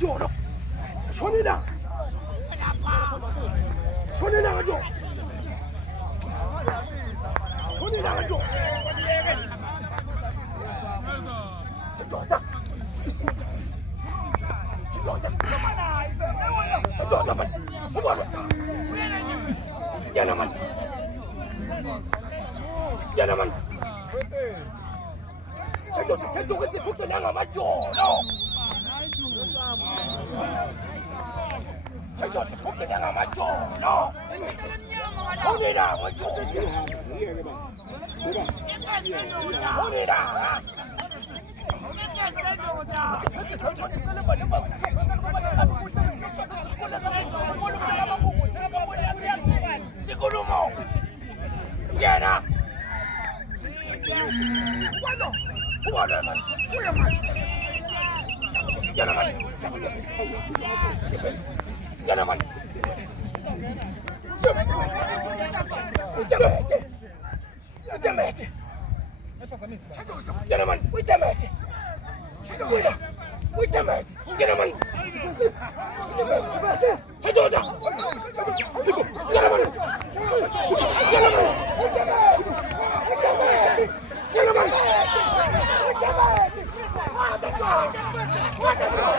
macho. 손이다. 손이 나가줘. 손이 나가줘. 좋다. Jangan. Saya tu kasi bukan nama macho. No. Saya tu bukan nama macho. No. Sonira macho. Sonira. Siguro mo. Yan na. Wano? Wala naman. Kuya man. Yan naman. Yan naman. Utamete. Utamete. Yan naman. Utamete. Kuya. Utamete. Yan naman. Hajoda. Yan naman. Yan naman. Get him!